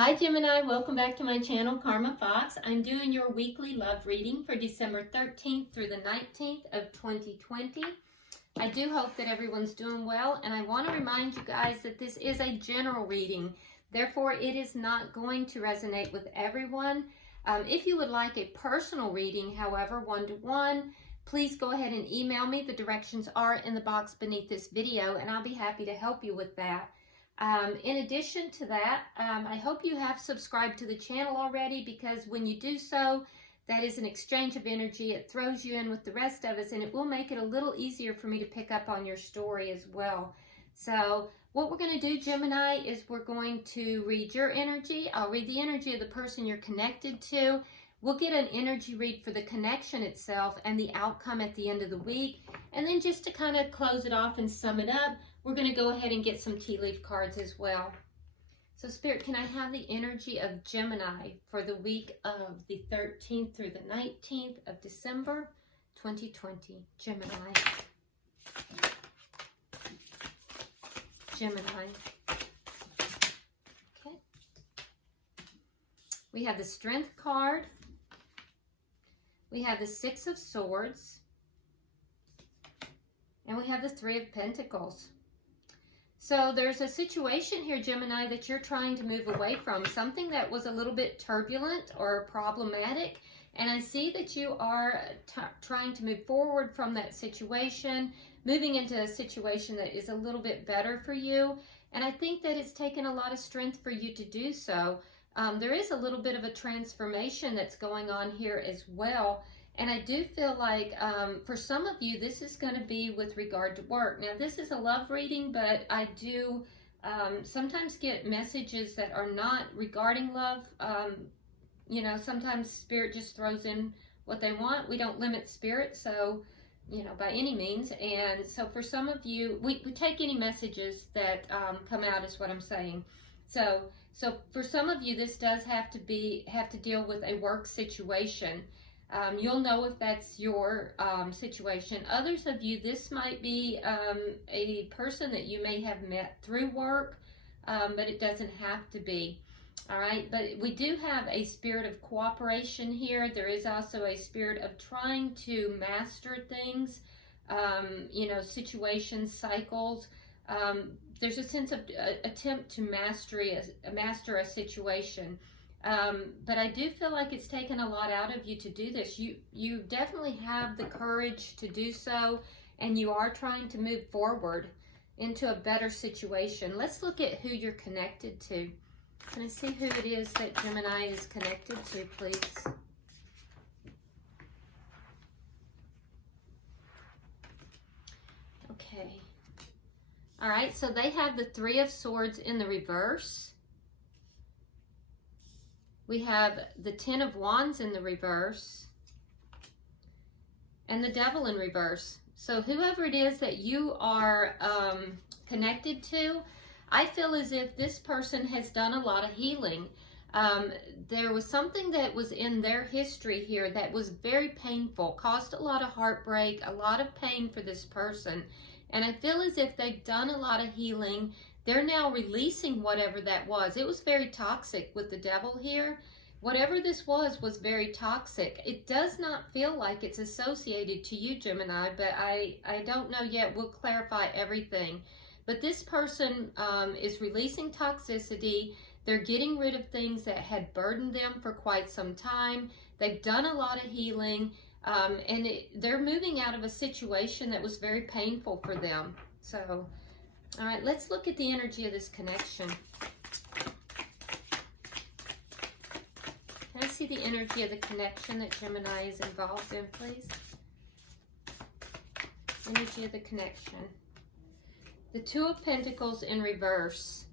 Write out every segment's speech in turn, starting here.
Hi Gemini, welcome back to my channel, Karma Fox. I'm doing your weekly love reading for December 13th through the 19th of 2020. I do hope that everyone's doing well, and I want to remind you guys that this is a general reading. Therefore, it is not going to resonate with everyone. If you would like a personal reading, however, one-to-one, please go ahead and email me. The directions are in the box beneath this video, and I'll be happy to help you with that. In addition to that, I hope you have subscribed to the channel already, because when you do so, that is an exchange of energy. It throws you in with the rest of us, and it will make it a little easier for me to pick up on your story as well. So what we're going to do, Gemini, is we're going to read your energy. I'll read the energy of the person you're connected to. We'll get an energy read for the connection itself and the outcome at the end of the week. And then just to kind of close it off and sum it up, we're going to go ahead and get some tea leaf cards as well. So Spirit, can I have the energy of Gemini for the week of the 13th through the 19th of December 2020? Gemini. Gemini. Okay. We have the Strength card. We have the Six of Swords. And we have the Three of Pentacles. So there's a situation here, Gemini, that you're trying to move away from, something that was a little bit turbulent or problematic. And I see that you are trying to move forward from that situation, moving into a situation that is a little bit better for you. And I think that it's taken a lot of strength for you to do so. There is a little bit of a transformation that's going on here as well. And I do feel like for some of you, this is going to be with regard to work. Now, this is a love reading, but I do sometimes get messages that are not regarding love. You know, sometimes Spirit just throws in what they want. We don't limit Spirit, so, you know, by any means. And so for some of you, we take any messages that come out is what I'm saying. So for some of you, this does have to deal with a work situation. You'll know if that's your situation. Others of you, this might be a person that you may have met through work, but it doesn't have to be. All right, but we do have a spirit of cooperation here. There is also a spirit of trying to master things, you know, situations, cycles. There's a sense of attempt to master a situation. But I do feel like it's taken a lot out of you to do this. You definitely have the courage to do so, and you are trying to move forward into a better situation. Let's look at who you're connected to. Can I see who it is that Gemini is connected to, please? Okay. All right, so they have the Three of Swords in the reverse. We have the Ten of Wands in the reverse and the Devil in reverse. So whoever it is that you are connected to, I feel as if this person has done a lot of healing. There was something that was in their history here that was very painful, caused a lot of heartbreak, a lot of pain for this person. And I feel as if they've done a lot of healing. They're now releasing whatever that was. It was very toxic with the Devil here. Whatever this was very toxic. It does not feel like it's associated to you, Gemini, but I don't know yet. We'll clarify everything. But this person is releasing toxicity. They're getting rid of things that had burdened them for quite some time. They've done a lot of healing. And they're moving out of a situation that was very painful for them. So, all right, let's look at the energy of this connection. Can I see the energy of the connection that Gemini is involved in, please? Energy of the connection. The Two of Pentacles in reverse.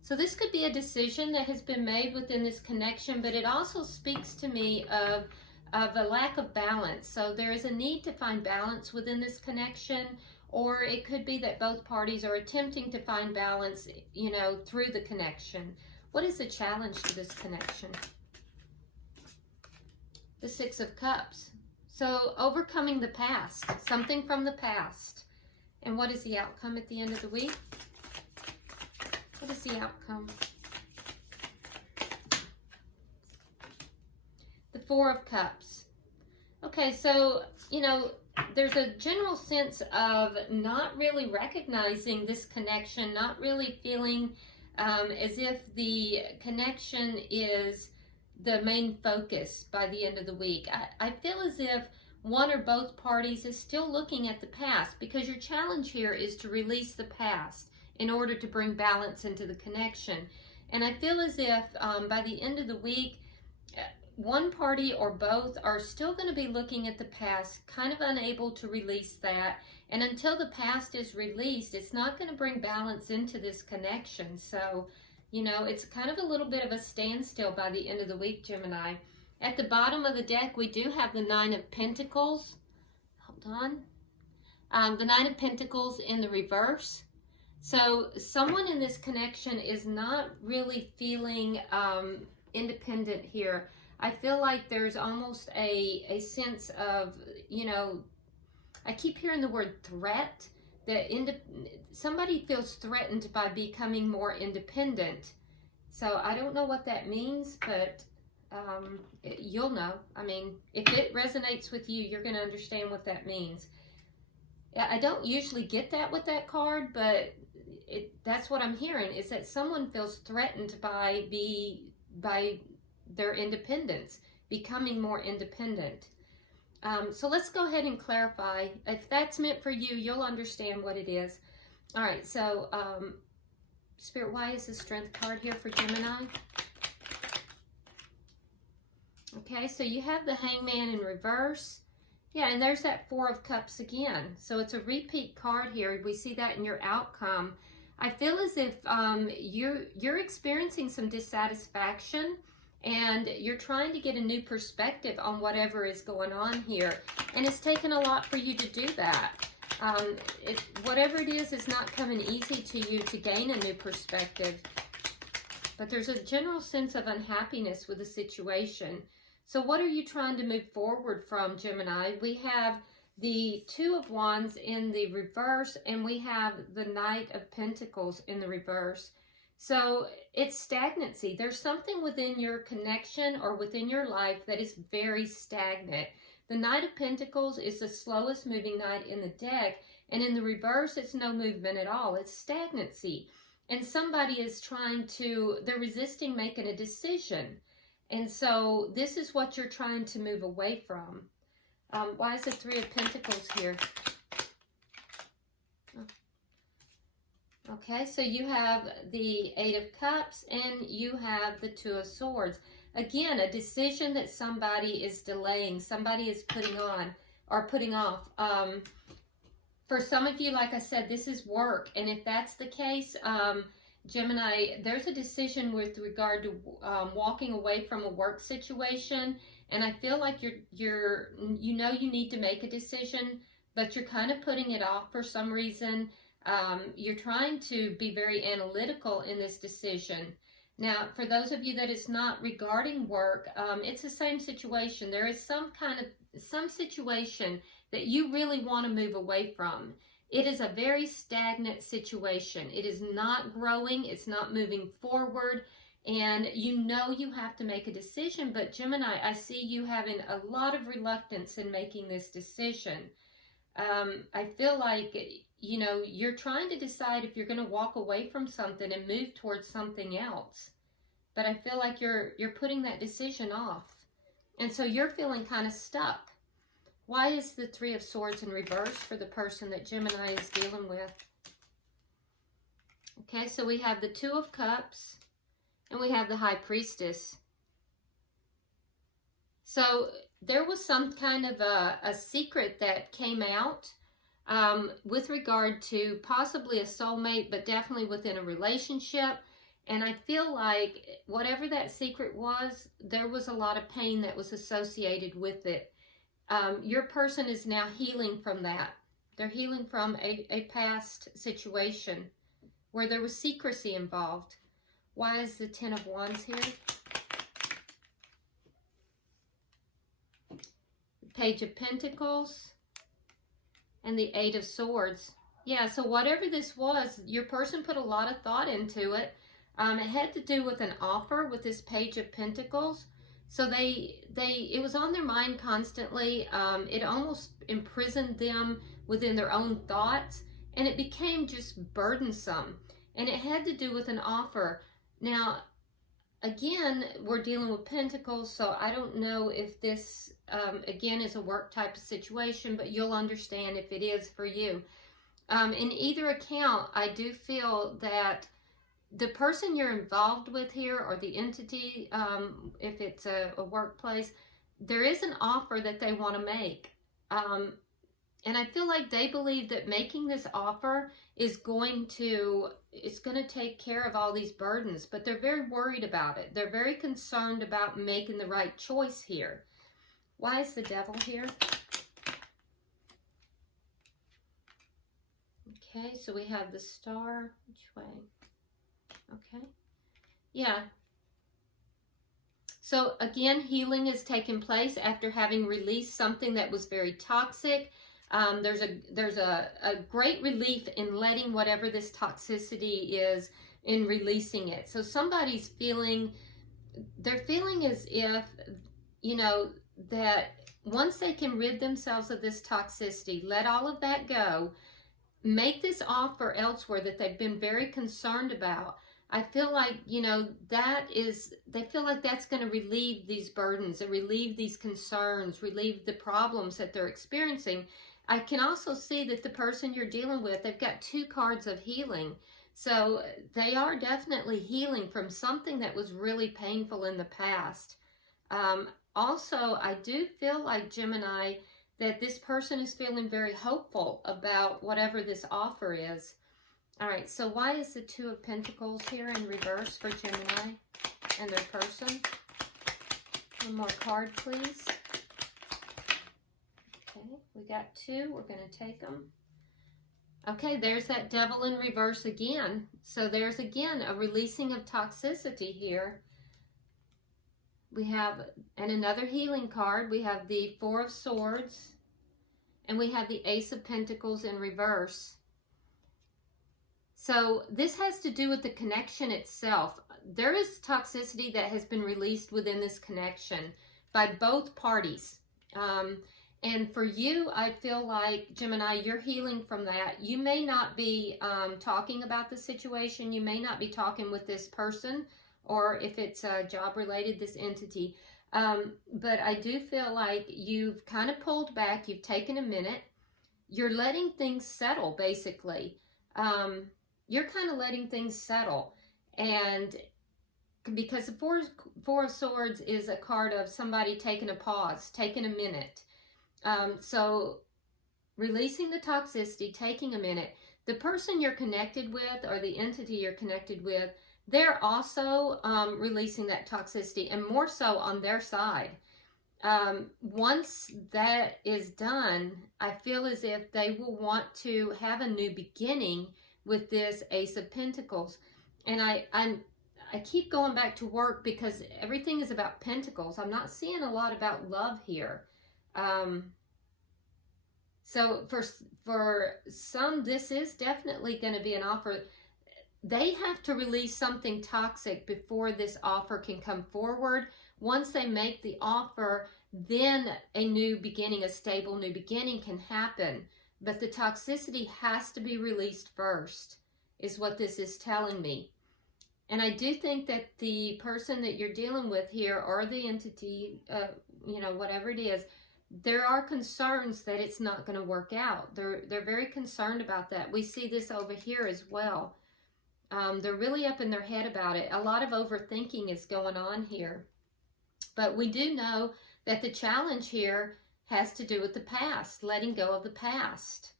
So this could be a decision that has been made within this connection, but it also speaks to me of a lack of balance. So there is a need to find balance within this connection, or it could be that both parties are attempting to find balance, you know, through the connection. What is the challenge to this connection? The Six of Cups. So overcoming the past, something from the past. And what is the outcome at the end of the week? What is the outcome? Four of Cups. Okay, so, you know, there's a general sense of not really recognizing this connection, not really feeling as if the connection is the main focus by the end of the week. I feel as if one or both parties is still looking at the past, because your challenge here is to release the past in order to bring balance into the connection. And I feel as if by the end of the week, one party or both are still going to be looking at the past, kind of unable to release that. And until the past is released, it's not going to bring balance into this connection. So, you know, it's kind of a little bit of a standstill by the end of the week, Gemini. At the bottom of the deck, we do have the Nine of Pentacles. Hold on. The Nine of Pentacles in the reverse. So someone in this connection is not really feeling independent here. I feel like there's almost a sense of, you know, I keep hearing the word threat, that somebody feels threatened by becoming more independent. So I don't know what that means, but you'll know. I mean, if it resonates with you, you're going to understand what that means. I don't usually get that with that card, but that's what I'm hearing, is that someone feels threatened by their independence, becoming more independent. So let's go ahead and clarify. If that's meant for you, you'll understand what it is. All right, so Spirit, why is the Strength card here for Gemini? Okay, so you have the Hangman in reverse. Yeah, and there's that Four of Cups again. So it's a repeat card here. We see that in your outcome. I feel as if you're experiencing some dissatisfaction, and you're trying to get a new perspective on whatever is going on here. And it's taken a lot for you to do that. Whatever it is not coming easy to you to gain a new perspective. But there's a general sense of unhappiness with the situation. So what are you trying to move forward from, Gemini? We have the Two of Wands in the reverse, and we have the Knight of Pentacles in the reverse. So it's stagnancy. There's something within your connection or within your life that is very stagnant. The Knight of Pentacles is the slowest moving knight in the deck, and in the reverse, it's no movement at all. It's stagnancy. And somebody is they're resisting making a decision. And so this is what you're trying to move away from. Why is the Three of Pentacles here? Okay, so you have the Eight of Cups and you have the Two of Swords. Again, a decision that somebody is delaying, somebody is putting off. For some of you, like I said, this is work. And if that's the case, Gemini, there's a decision with regard to walking away from a work situation. And I feel like you need to make a decision, but you're kind of putting it off for some reason. You're trying to be very analytical in this decision. Now, for those of you that it's not regarding work, it's the same situation. There is some situation that you really want to move away from. It is a very stagnant situation. It is not growing. It's not moving forward. And you have to make a decision. But Gemini, I see you having a lot of reluctance in making this decision. I feel like, you're trying to decide if you're going to walk away from something and move towards something else. But I feel like you're putting that decision off. And so you're feeling kind of stuck. Why is the Three of Swords in reverse for the person that Gemini is dealing with? Okay, so we have the Two of Cups and we have the High Priestess. So there was some kind of a secret that came out with regard to possibly a soulmate, but definitely within a relationship. And I feel like whatever that secret was, there was a lot of pain that was associated with it. Your person is now healing from that. They're healing from a past situation where there was secrecy involved. Why is the Ten of Wands here? Page of Pentacles and the Eight of Swords. Yeah, so whatever this was, your person put a lot of thought into it. It had to do with an offer with this Page of Pentacles. So it was on their mind constantly. It almost imprisoned them within their own thoughts, and it became just burdensome. And it had to do with an offer. Now, again, we're dealing with Pentacles, so I don't know if this, again, is a work type of situation, but you'll understand if it is for you. In either account, I do feel that the person you're involved with here, or the entity, if it's a workplace, there is an offer that they want to make. And I feel like they believe that making this offer is going to take care of all these burdens, but they're very worried about it. They're very concerned about making the right choice here. Why is the Devil here? Okay, so we have the Star. Which way? Okay. Yeah. So again, healing has taken place after having released something that was very toxic. There's a great relief in letting whatever this toxicity is, in releasing it. So somebody's feeling, they're feeling as if, you know, that once they can rid themselves of this toxicity, let all of that go, make this offer elsewhere that they've been very concerned about. I feel like, you know, they feel like that's going to relieve these burdens, and relieve these concerns, relieve the problems that they're experiencing. I can also see that the person you're dealing with, they've got 2 cards of healing. So they are definitely healing from something that was really painful in the past. Also, I do feel like, Gemini, that this person is feeling very hopeful about whatever this offer is. All right, so why is the 2 of Pentacles here in reverse for Gemini and their person? One more card, please. Okay, we got 2. We're going to take them. Okay, there's that Devil in reverse again. So there's, again, a releasing of toxicity here. We have, and another healing card, we have the 4 of Swords, and we have the Ace of Pentacles in reverse. So this has to do with the connection itself. There is toxicity that has been released within this connection by both parties. And for you, I feel like, Gemini, you're healing from that. You may not be talking about the situation. You may not be talking with this person, or if it's job related, this entity. But I do feel like you've kind of pulled back. You've taken a minute. You're letting things settle, basically. You're kind of letting things settle. And because the Four of Swords is a card of somebody taking a pause, taking a minute. So releasing the toxicity, taking a minute. The person you're connected with, or the entity you're connected with, they're also releasing that toxicity, and more so on their side. Once that is done, I feel as if they will want to have a new beginning with this Ace of Pentacles. And I keep going back to work because everything is about Pentacles. I'm not seeing a lot about love here. So for some, this is definitely going to be an offer. They have to release something toxic before this offer can come forward. Once they make the offer, then a new beginning, a stable new beginning can happen. But the toxicity has to be released first, is what this is telling me. And I do think that the person that you're dealing with here, or the entity, you know, whatever it is, there are concerns that it's not going to work out. They're very concerned about that. We see this over here as well. They're really up in their head about it. A lot of overthinking is going on here. But we do know that the challenge here has to do with the past, letting go of the past.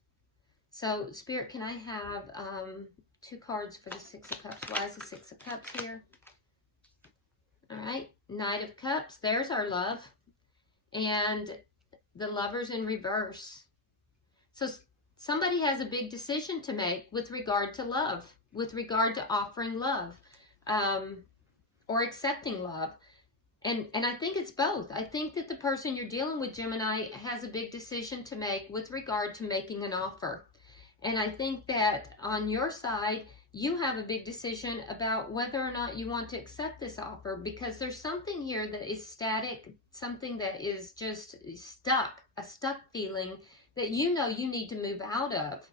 So, Spirit, can I have 2 cards for the 6 of Cups? Why is the 6 of Cups here? All right, Knight of Cups. There's our love. And the Lovers in reverse. So somebody has a big decision to make with regard to love, with regard to offering love, or accepting love. And I think it's both. I think that the person you're dealing with, Gemini, has a big decision to make with regard to making an offer. And I think that on your side, you have a big decision about whether or not you want to accept this offer, because there's something here that is static, something that is just stuck, a stuck feeling that you know you need to move out of.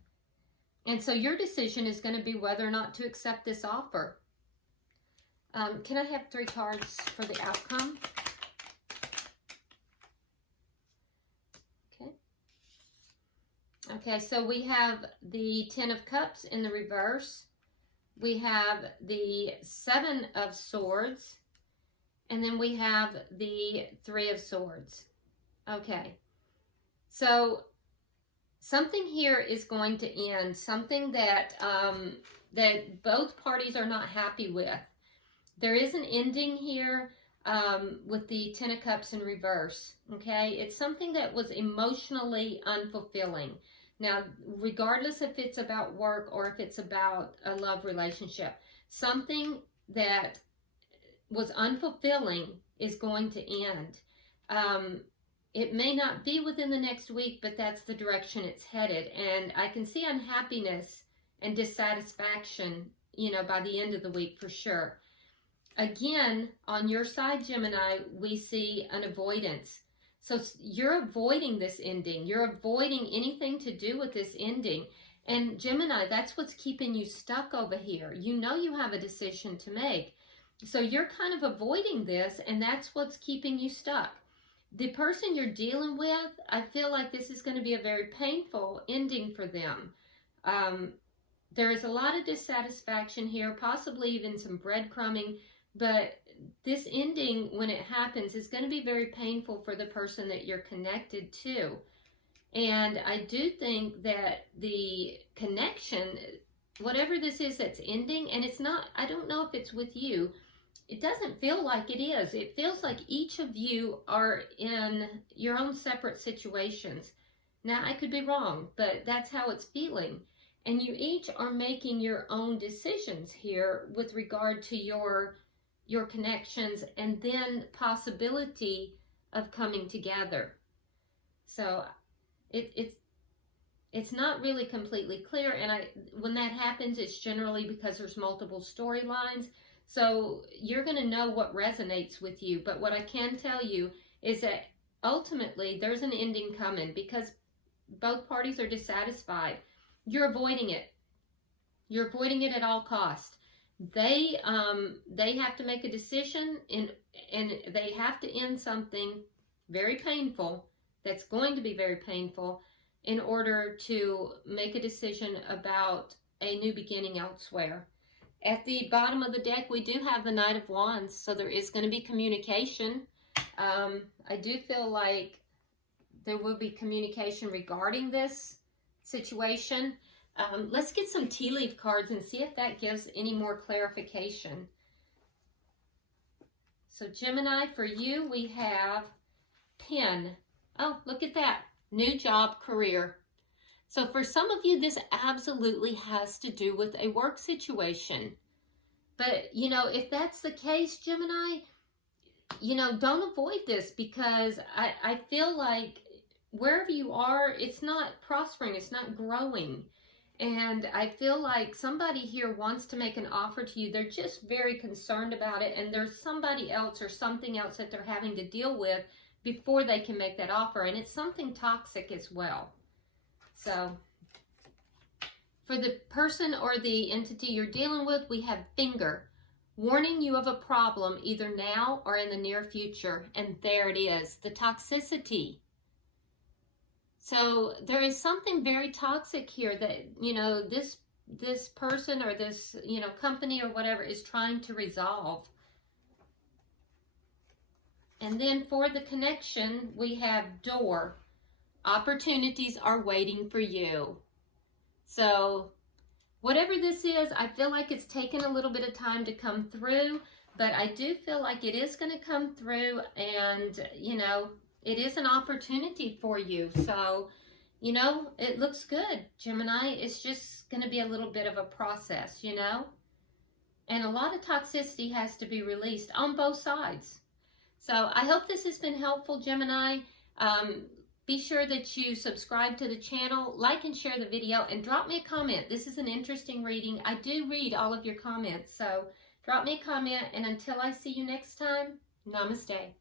And so your decision is going to be whether or not to accept this offer. Can I have 3 cards for the outcome? Okay. Okay, so we have the 10 of Cups in the reverse. We have the 7 of Swords, and then we have the 3 of Swords. Okay, so something here is going to end, something that that both parties are not happy with. There is an ending here with the 10 of Cups in reverse. Okay, it's something that was emotionally unfulfilling. Now, regardless if it's about work or if it's about a love relationship, something that was unfulfilling is going to end. It may not be within the next week, but that's the direction it's headed. And I can see unhappiness and dissatisfaction, you know, by the end of the week for sure. Again, on your side, Gemini, we see an avoidance. So you're avoiding this ending. You're avoiding anything to do with this ending. And Gemini, that's what's keeping you stuck over here. You know you have a decision to make. So you're kind of avoiding this, and that's what's keeping you stuck. The person you're dealing with, I feel like this is going to be a very painful ending for them. There is a lot of dissatisfaction here, possibly even some breadcrumbing, but this ending, when it happens, is going to be very painful for the person that you're connected to. And I do think that the connection, whatever this is that's ending, and it's not, I don't know if it's with you, it doesn't feel like it is. It feels like each of you are in your own separate situations. Now, I could be wrong, but that's how it's feeling. And you each are making your own decisions here with regard to your connections, and then possibility of coming together. So it's not really completely clear, and when that happens, it's generally because there's multiple storylines. So you're going to know what resonates with you. But what I can tell you is that ultimately there's an ending coming, because both parties are dissatisfied. You're avoiding it. You're avoiding it at all costs. They have to make a decision, and they have to end something very painful, that's going to be very painful, in order to make a decision about a new beginning elsewhere. At the bottom of the deck, we do have the Knight of Wands, so there is going to be communication. I do feel like there will be communication regarding this situation. Let's get some tea leaf cards and see if that gives any more clarification. So Gemini, for you, we have Pen. Oh, look at that. New job, career. So for some of you, this absolutely has to do with a work situation. But, you know, if that's the case, Gemini, you know, don't avoid this, because I feel like wherever you are, it's not prospering, it's not growing. And I feel like somebody here wants to make an offer to you. They're just very concerned about it, and there's somebody else or something else that they're having to deal with before they can make that offer. And it's something toxic as well. So for the person or the entity you're dealing with, we have Finger, warning you of a problem either now or in the near future. And there it is, the toxicity. So there is something very toxic here that, you know, this person or this, you know, company or whatever is trying to resolve. And then for the connection, we have Door. Opportunities are waiting for you. So whatever this is, I feel like it's taken a little bit of time to come through, but I do feel like it is going to come through, and, you know, it is an opportunity for you. So, you know, it looks good, Gemini. It's just going to be a little bit of a process, you know. And a lot of toxicity has to be released on both sides. So I hope this has been helpful, Gemini. Be sure that you subscribe to the channel, like and share the video, and drop me a comment. This is an interesting reading. I do read all of your comments, so drop me a comment, and until I see you next time, namaste.